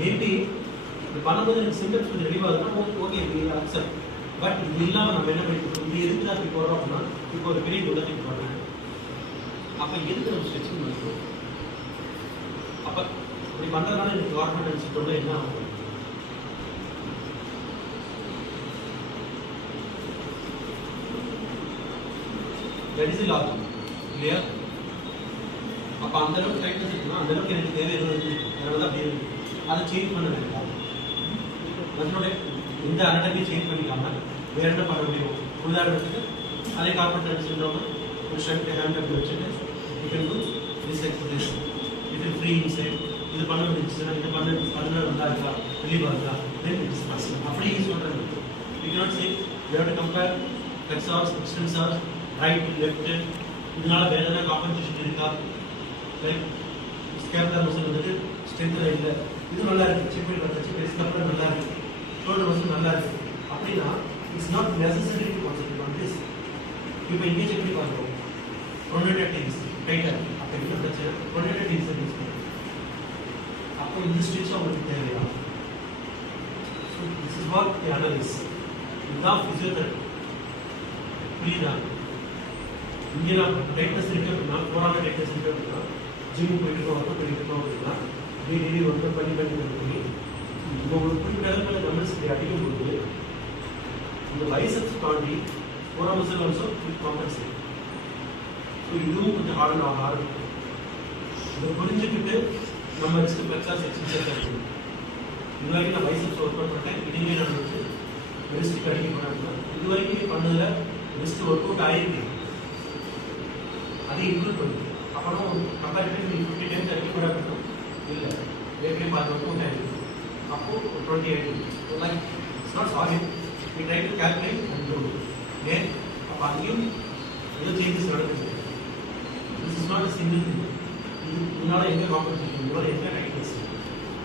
Maybe இது பண்ணும்போது எனக்கு சிம்டம்ஸ் கொஞ்சம் ரிலீவாகுதுன்னா ஓகே வி அக்செப்ட். பட் இது இல்லாமல் நம்ம என்ன பண்ணிட்டு இது எதுக்கு தான் இப்படி போடுறோம் அப்படின்னா இப்போ ஒரு பெரிய குள்ளத்துக்கு போடுறேன். அப்போ எதுக்கு நம்ம ஸ்ட்ரெச்சிங் பண்ணுறோம்? அப்போ இப்படி பண்ணுறதுனால எனக்கு கவர்மெண்ட் நினச்சிட்டோம்னா என்ன ஆகும்? வெடிசில் ஆகும் இல்லையா? அப்போ அந்த அளவுக்கு டைட்னஸ் இருக்குன்னா அந்த அளவுக்கு எனக்கு தேவை எதுவும் இருக்குது, அதனால தான் அப்படி இருக்குது. அதை சேஞ்ச் பண்ண வேண்டாம். அதனுடைய இந்த அனட்டமி சேஞ்ச் பண்ணிக்காம வேற என்ன பண்ண முடியும்? உதாரணத்துக்கு அதே கார்பெண்டர் சிண்ட்ரோம் ஒரு ஷண்ட் ஹேண்ட் அப்படி வச்சுட்டு you can do this exercise it will free insight. இது பண்ண முடிஞ்சுன்னா இது பண்ண நல்லா இருக்கா, ரிலீவாக இருக்கா, தென் இட் இஸ் பாசிபிள். அப்படியே யூஸ் பண்ணுறது. You cannot say you have to compare flexors extensors right left. இதனால வேற எதனா காம்பன்சேஷன் இருக்கா? லைக் ஸ்கேப்லர் மசில் வந்துட்டு ஸ்ட்ரென்த்தில் இல்லை, இது நல்லா இருக்குது, செக் பண்ணி பார்த்தா செக் ஸ்கேப்லர் நல்லா இருக்குது, ஷோல்டர் மசில் நல்லா இருக்குது அப்படின்னா it's not necessary to concentrate on this. இப்போ இங்கே செக் பண்ணி பார்க்குறோம் ரொட்டேட்டட் டீம்ஸ் ரைட்டாக இருக்குது. அப்போ என்ன பிரச்சனை? ரொட்டேட்டட் டீம்ஸ் யூஸ் பண்ணுறோம். அப்போ இந்த ஸ்ட்ரெச் அவங்களுக்கு தேவையா? So this is what the analyse. இதுதான் ஃபிசியோதெரபி. புரியுதா? இங்கே நான் டைட்னஸ் இருக்கு அப்படின்னா போராட டைட்னஸ் இருக்கு அப்படின்னா ஜிம் போயிட்டு இருக்கோம் அப்படின்னா டெய்லி ஒர்க் பண்ணி இந்த ஒரு குறிப்பிட்ட அளவுக்கு நம்மள்ஸ் இப்படி அடிக்கும் போது இந்த பைசெப்ஸ் தாண்டி போரா muscle also will compensate. So இதுவும் கொஞ்சம் ஹார்டன் ஆக ஆரம்பிக்கும். இதை புரிஞ்சுக்கிட்டு நம்ம ரிஸ்க் ஃப்ளெக்ஸார்ஸ் எக்ஸசைஸ் ஆகிடும். இது வரைக்கும் நான் பைசெப்ஸ் ஒர்க் அவுட் பண்ணேன், இனிமே நான் வந்து ரிஸ்க் அடிக்க போகிறேன். இது வரைக்கும் பண்ணதில் ரிஸ்க் ஒர்க் அவுட் ஆகிருக்கு, அதை இன்க்ளூட் பண்ணுது. அப்புறம் கம்பேரிட்டிவ் நீ 50 டைம்ஸ் அடிக்கக்கூடாது இல்லை, ஏற்கனவே பார்த்து ஒர்க் அவுட் ஆகிருக்கு. அப்போது 20 ஆகிடுது. Like it's not solid. We try to calculate and do ஏன் அப்போ அங்கேயும் ஏதோ சேஞ்சஸ் நடக்குது. This is not a single thing. இதனால எங்கே காம்பன்சேஷன், இதோட எங்கே டைட்னஸ்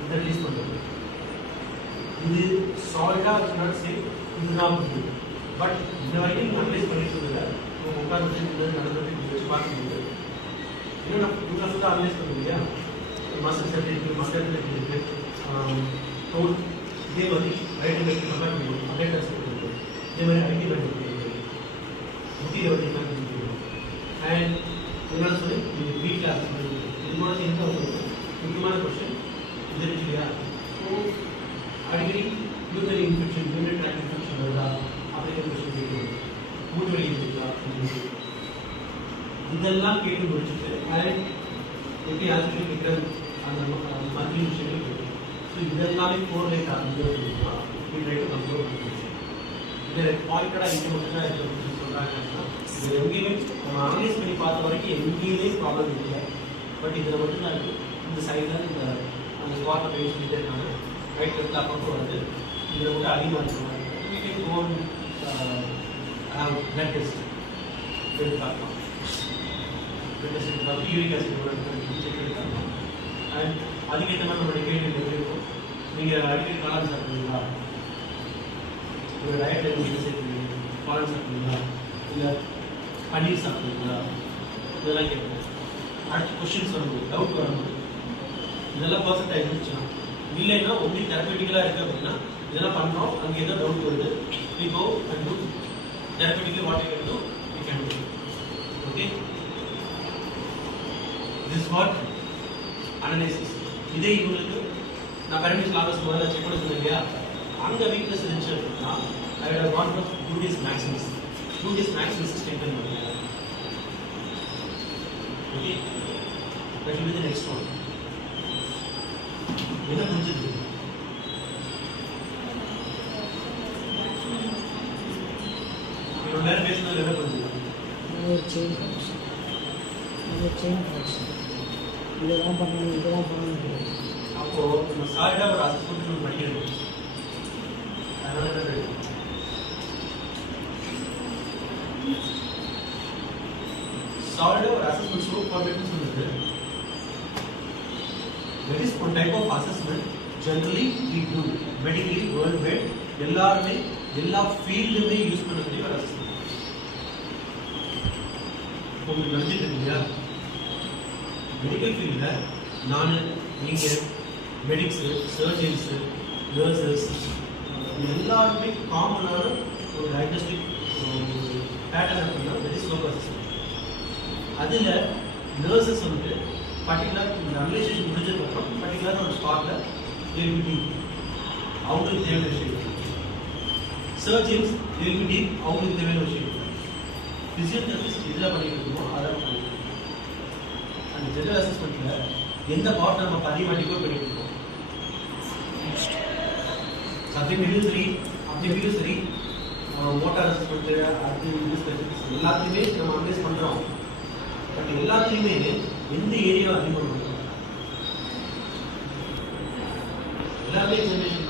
இதை ரிலீஸ் பண்ணுறது. இது சாலிடாக இருக்குன்னா சரி இதுதான் புரியுது. பட் இந்த வரைக்கும் நீங்கள் அனலைஸ் பண்ணிட்டு இல்லை, உங்கள் உட்காந்து நடந்தது வச்சு பார்க்க முடியாது. இன்னும் நான் ஃபுல்லாக அனலைஸ் பண்ண இல்லையா? மசில்ஸ் எப்படி இருக்குது, மசில் எப்படி இருக்குது, டோல் இதே மாதிரி ரைட் லெஃப்ட் கம்பேர் பண்ணிக்கணும். அப்படியே டெஸ்ட் பண்ணிருக்கு. இதே மாதிரி ஐடி பண்ணிருக்கு, முட்டியை வட்டி பண்ணிருக்கு. அண்ட் என்னென்ன சொல்லி நீங்கள் வீட்டில் ஆக்ஸ் பண்ணிருக்கு. இது கூட சேர்ந்து ஒரு முக்கியமான கொஸ்டின் இது இருக்கு இல்லையா? ஸோ அடிக்கடி urinary infection, urinary tract infection வருதா அப்படிங்கிற கொஸ்டின் கேட்கணும். மூட்டு வலி இருக்குதா, இதெல்லாம் கேட்டு முடிச்சுட்டு அண்ட் எப்படி ஆஸ்பிட்டல் கேட்குறது அந்த மந்த்லி விஷயங்கள் கேட்கும். ஸோ இதெல்லாமே கோரிலேட் ஆகுது அப்படின்னா ரைட்டு கண்ட்ரோல் பண்ணிடுச்சு. இதில் பாயிண்டடாக இங்கே மட்டும்தான் இருக்குது சொல்கிறாங்க அப்படின்னா இது எங்கேயுமே நம்ம அனலைஸ் பண்ணி பார்த்த வரைக்கும் எங்கேயுமே ப்ராப்ளம் இல்லை. பட் இதில் மட்டும்தான் இருக்குது. இந்த சைடில் இந்த அந்த ஸ்பாட்டை போய் சொல்லிட்டே இருக்காங்க. ரைட் லெஃப்டில் அப்பப்போ வருது. இதில் மட்டும் அதிகமாக இருக்கிறாங்க. வீட்டுக்கு ஓன் பிளட் டெஸ்ட் எடுத்து பார்க்கலாம். பிளட் டெஸ்ட் எடுத்து யூரிக் ஆசிட் செக் எடுத்து பார்க்கலாம். அண்ட் அதுக்கேற்ற மாதிரி நம்மளுடைய கேள்வி எப்படி இருக்கும்? நீங்கள் அடிக்கடி காளான் சாப்பிடுவீங்களா? ஒரு டயட் எதுவும் சேர்த்துருவீங்க, காளான் சாப்பிடுவீங்களா, இல்லை பன்னீர் சாப்பிடுவீங்களா, இதெல்லாம் கேட்போம். அடுத்த கொஸ்டின்ஸ் வரும்போது டவுட் வரும்போது இதெல்லாம் பர்ஃபெக்டாக இருந்துச்சுன்னா இல்லைன்னா ஒன்லி தெரப்பட்டிக்கலாக இருக்குது அப்படின்னா இதெல்லாம் பண்ணுறோம், அங்கே ஏதோ டவுட் வருது, we go and do therapeutically what you can do, we can do. Okay? This is what analysis. இதே இவங்களுக்கு நான் பெரமிஸ் லாகஸ் முதல்ல செக் பண்ண சொன்னேன் இல்லையா? அங்கே வீக்னஸ் இருந்துச்சு அப்படின்னா I would have gone for gluteus maximus. Gluteus maximus strengthen பண்ணுங்க. Okay? That will be the next one. என்ன புரிஞ்சுது? இவ்வளோ நேரம் பேசுனது என்ன புரிஞ்சுது? இதெல்லாம் பண்ணணும், இதெல்லாம் பண்ணணும். அப்போது நம்ம சாலிடாக ஒரு அசஸ்மெண்ட் நம்ம படிக்கணும். அதனால என்ன கிடைக்கும்? சாலிடாக ஒரு அசஸ்மெண்ட் ஷோ ஃபார்மேட்னு சொல்லுது. That is one type of assessment generally we do medically worldwide எல்லாருமே எல்லா ஃபீல்டுமே யூஸ் பண்ணக்கூடிய ஒரு அசஸ்மெண்ட். உங்களுக்கு நினைச்சிட்டு இல்லையா? மெடிக்கல் ஃபீல்டில் நான் நீங்கள் மெடிக்ஸு, சர்ஜன்ஸு, நர்சஸ் எல்லாருமே காமனான ஒரு டயக்னோஸ்டிக் பேட்டர்ன் அப்படின்னா தட் இஸ் லோக்கல் அசஸ்மெண்ட். அதில் நர்சஸ் வந்து பர்டிகுலர் இந்த அனலைசேஷன் முடிஞ்சதுக்கப்புறம் பர்டிகுலராக ஒரு ஸ்பாட்டில் எழுதி அவங்களுக்கு தேவையான விஷயம். சர்ஜன்ஸ் எழுதி அவங்களுக்கு தேவையான விஷயம். ஃபிசியோதெரபிஸ்ட் இதில் பண்ணிட்டு இருக்கோமோ அதான் பண்ணிட்டு இருக்கோம். அந்த ஜெனரல் அசஸ்மெண்ட்டில் எந்த பார்ட் நம்ம பதிவாட்டிக்கோ பண்ணிட்டு இருக்கோம். சப்ஜெக்டிவும் சரி, அப்ஜெக்டிவும் சரி, ஓட்டார் அசஸ்மெண்ட்டு அது இது ஸ்பெசிஃபிக்ஸ் எல்லாத்தையுமே நம்ம அனலைஸ் பண்ணுறோம். பட் எல்லாத்தையுமே எந்த ஏரியா அதிகமாக பண்ணுறோம் எல்லாமே எக்ஸாமினேஷன்